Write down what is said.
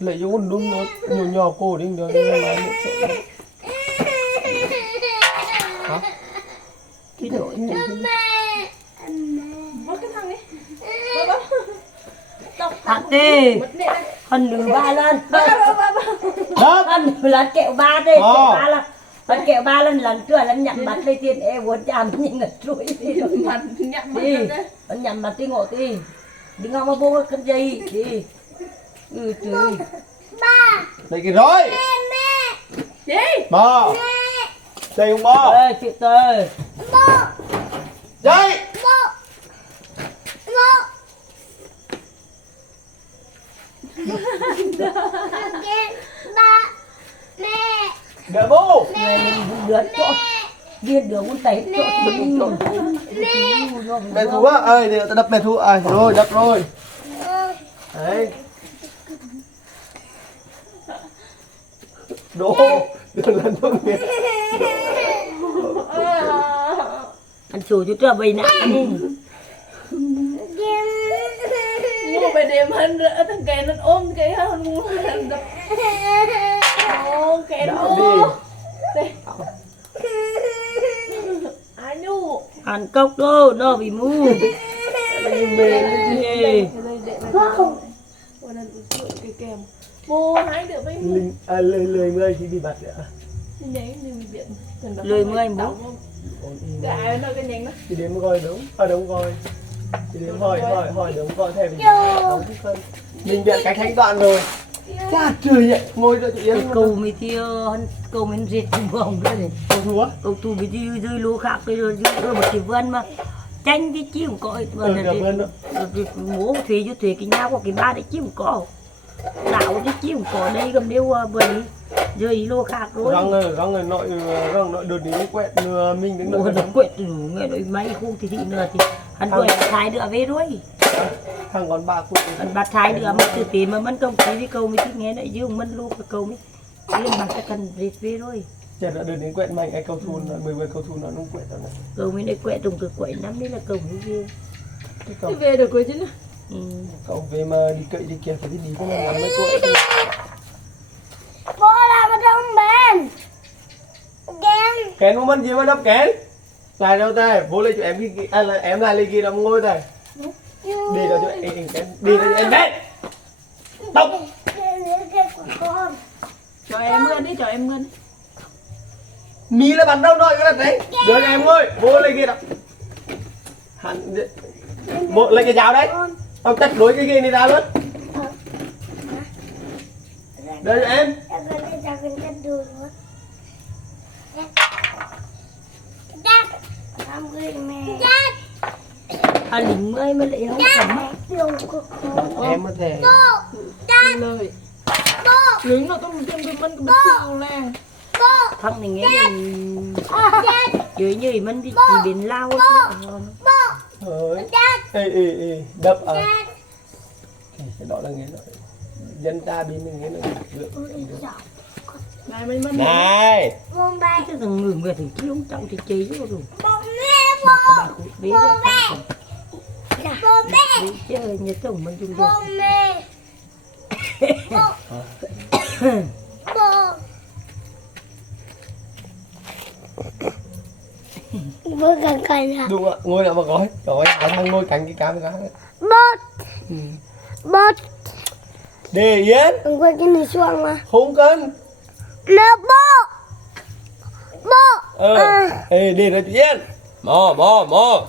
Lấy cho con đúng nó nhỏ nhỏ cô đi được mà nó sợ. Hả? Cái đội nhỉ? Bớt cái thằng đi. Thật đi. Hân lử ba lần. Hân lần kẹo ba đi, kẹo ba lần. Hân kẹo ba lần trước lần nhậm mặt lấy tiền e muốn chạm nhưng ngật chuối đi. Mặt nhậm mặt đi. đấy. Hân nhậm mặt đi ngộ đi. Đừng ngao mà bố cân dây đi. Ừ trời. Lấy cái roi. Gì? Bò. Đây không bò. Ê chị ơi. Dậy. Đợi bố. Này mình đứa chỗ. Điên đường con tay chỗ. Mẹ thú á, ơi để tao đập mẹ thú. À rồi, đập rồi. Đấy. Đổ. Đừng lần thôi nghe. Anh chủ cho trở về nãy đi. Nhưng mà phải đếm hơn nữa, thằng kẻ nó ôm cái hơn đập. Ô, kẻ nó ôm. Ai nhu. Ăn cốc đâu, nó bị mù. Cái kèm. Vô hái được với Linh lời mươi thì bị bắt nữa. nhánh như bị điện. Lời mươi anh bố. Cái ai nó cái nhánh đó. Chị đếm coi đúng. À đúng coi. Chị đếm hỏi đúng coi thèm gì. Đúng không? Mình biết cách thanh toán rồi. Chà trời ạ, ngồi đợi chị Yên. Cầu mới thì cầu mình diệt vòng cái này. Cầu thú á? Cầu thủ bị đi rơi lúa khác cái rồi một chỉ vườn mà tranh cái chim có vườn là đi bố thuê cho thuê cái nhau có cái ba để chim có đảo cái chim có đây cầm điêu vườn rơi lúa khác rồi. Răng nội đợt đến quẹt mình đứng đợi. Quẹt nghe nói mấy khu thì nữa thì hắn đuổi thái nữa về rồi. Thằng con bà cũng anh bắt thái nữa mà từ tí mà mình công tí với câu mới thích nghe lại dương mình luôn cái câu mới lên mặt ta cần rệt về rồi. chả đã đến quẹt mạnh cái cầu thun 10 cầu thun nó không quẹt đâu này. Câu mới đây quẹt trùng cực quẹt lắm đấy là câu mới về. Cái về được rồi chứ nào. Cậu về mà đi cậy đi kìa phải đi cái này làm mấy tuổi. Bố làm ở trong bên. Kén không mất gì mà đắp kén. Lại đâu đây, bố lấy cho em cái là em lại lấy kia đóng ngôi đây. Đi đâu cho em kén, đi đâu cho em bé. Tóc. Cho em ngân đi, cho em ngân. Mì là bắt đầu nói cái đấy. Đưa cho em ơi, bố lấy kia đóng. Hắn bố lấy cái dao đấy. Ông tách đối cái kia này ra luôn. Đưa cho em. À lính ơi mà lại không cầm Em có thể Lời. Lính nó không thêm cái mân cái bất thường nè. thằng này nghe dưới như mình đi chỉ bên lao thôi. Ê, đập à. Cái đó là nghe nói dân ta bên mình nghe nói Này mình mân. này. cái thằng người về thì chứ không trọng thì chơi chứ rồi bà khụt bế chơi như chồng mình chung được Bố cần cần hả? Đúng ạ, ngồi nào mà gói thằng ngồi cạnh cái cam cái đấy. Bố Để Yên. đừng quên cái này xuống mà. Không cần. Nè bố. Ê để nó Yên. Mò. Bố